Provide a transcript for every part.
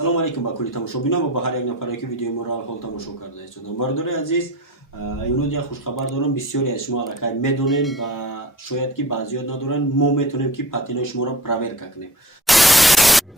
салом алейкум ба кулли тамошобинон ва ба ҳар як нафаре ки видеои моро алҳол тамошо карда истодам. Бародари азиз, имрӯз як хушхабар дорам. Бисёре аз шумо аллакай медонем ва шояд ки баъзиёт надоранд. Мо метавонем ки патентҳои шуморо проверка кунем.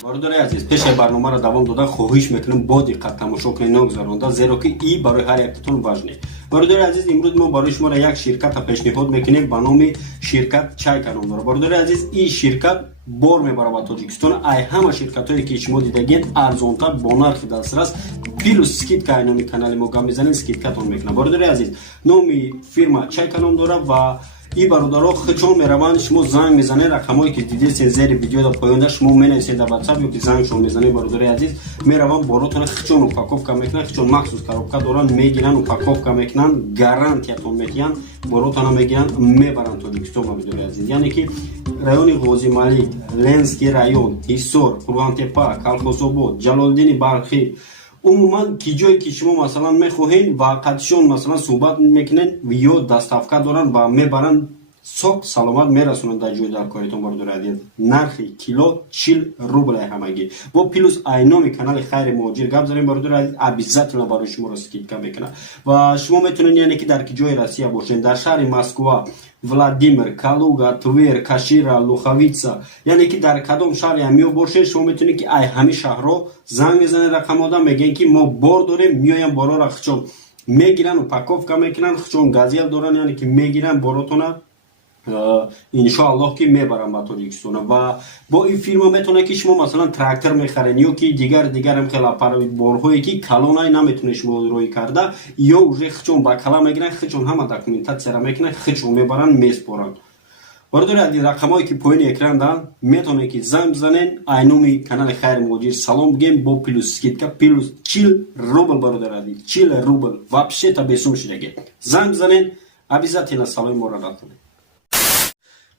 бародари азиз, пеши барномаро давом дода хоҳиш мекунам бо диққат тамошо кунед, нагузаронда, зеро ки и барои ҳар яктон важн е. бародари азиз, имрӯз мо барои шуморо як ширката пешниҳод мекунем ба номи ширкат Чайка ном дорад. бародари азиз, ин ширкат бор мебарад ба Тоҷикистон. Ай ҳама ширкатҳое ки шумо дидагед арзонтар бо нархи дастрас плюс скидка, ай номи канали мо гап мезанем, скидкатон мекунам. бародари азиз, номи фирма Чайка ном дорад ва и бародаро хичон мераванд. шумо занг мезанед, рақамҳое ки дидед зери видеода поёнда шумо менависед дар WhatsApp ё ки зангшон мезанед. бародари азиз, мераванд боротон хичон упаковка мекунанд, хичон махсус коробка доранд, мегиранд, упаковка мекунанд, гарантиятон медиҳанд, боротона мегиранд, мебаранд Тоҷикистон. бародари азиз, яъне ки райони Ғозималик, Ленский район, Ҳисор, Қурғонтепа, Калхозобод, Ҷалолиддини Балхӣ, умуман ки ҷое ки шумо масалан мехоҳед ва қадшон масалан суҳбат мекунед ё доставка доранд ва мебаранд сок саломат мерасонанд дар ҷои дар коритон. бародари азиз, нархи кило 40 рубл ҳамагӣ. бо плюс ай номи канали Хайри Муҳоҷир гап занем. бародари азиз, обязательно барои шуморо скидка мекунад ва шумо метавонед, яъне ки дар ки ҷои Россия бошед, дар шаҳри Москва, Владимир, Калуга, Твер, Кашира, Луховица, яъне ки дар кадом шаҳри ҳамиё бошед, шумо метавонед ки ай ҳами шаҳрҳо занг мезанед, рақамода мегӯянд ки мо бор дорем, меоянд борора хичон мегиранд, упаковка мекунанд, хичон газел доранд, яъне ки мегиранд боротона иншоаллоҳ ки мебарам ба Тоҷикистон. ва бо ин фирма метавонад ки шумо масалан трактор мехаред ё ки дигарам хелапарави борҳое ки калонай наметавонед шумо роӣ карда, ё уже хичон ба кала мегиранд, хичон ҳама документатсияра мекунанд, хичон мебаранд, меспоранд. бародари азиз, рақамҳое ки поёни экран данд, метавонед ки занг бизанед, ай номи канали Хайри Муҳоҷир салом бигем бо плюс скидка плюс 40 рубл. бародари азиз, 40 рубл вообще-то бесум шидаге. занг бизанед, обязательно саломи моро рад кунед.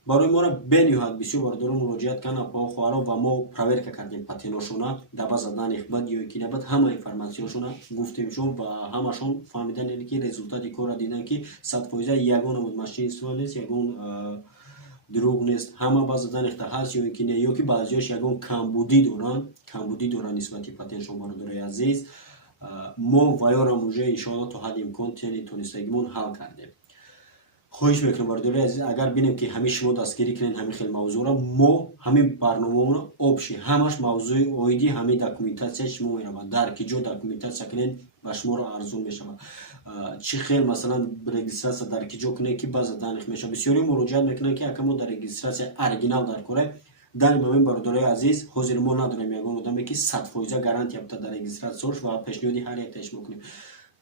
барои моро бениҳоят бисёр бародарон муроҷиат карданд, апаҳо хоҳаро, ва мо проверка кардем патентҳошона, дар база даних бад ё ки набад ҳама информатсияшона гуфтемшон ва ҳамашон фаҳмидан, яъне ки результати корро дидан ки 100% ягон машини истифода нест, ягон дурӯғ нест, ҳама база данихта ҳаст ё ки не, ё ки баъзиёш ягон камбудӣ доранд нисбати патентшон. бародари азиз, мо ваёрам уже иншоаллоҳ то ҳадди имкон тонистагимон ҳал кардем. хоҳиш мекунам бародари азиз, агар бинем ки ҳамин шумо дастгирӣ кунед ҳамин хел мавзӯъро, мо ҳамин барномаро обши ҳамаш мавзӯи оиди ҳамин документатсияи шумо меравад. дар ки ҷо документатсия кунед ба шуморо арзон мешавад. чӣ хел масалан регистратсия дар ки ҷо кунед ки база даних мешавад. бисёре муроҷиат мекунанд ки ака мо дар регистратсия оригинал дар коре. дар момент бародари азиз, ҳозир мо надорем ягон одаме ки 100% гарантия буда дар регистратсияш ва пешниҳоди ҳар яктаи шумо кунем.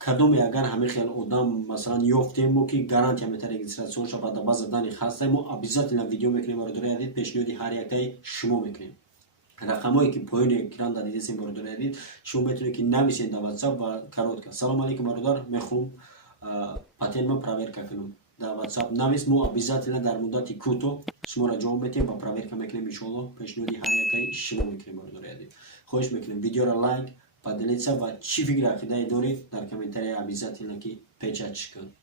кадоме агар ҳамин хел одам масалан ёфтем мо ки гарантия мета регистратсионша ба база даних ҳастем, мо обязательно видео мекунем. бародари азиз, пешниҳоди ҳар яктаи шумо мекунем. рақамҳое ки поёни экран дидесем бародари азиз, шумо метавонед ки нависед дар WhatsApp ва коротка: салом алейкум бародар, мехоҳам патентро проверка кунам. дар WhatsApp навис, мо обязательно дар муддати кӯтоҳ шуморо ҷавоб метиҳем ва проверка мекунем. иншоаллоҳ пешниҳоди ҳар яктаи шумо мекунем. бародари азиз, хоҳиш мекунем видеоро лайк, поделиться ва чӣ фикри ақидаи доред дар комментария обязательно ки печатиш кун.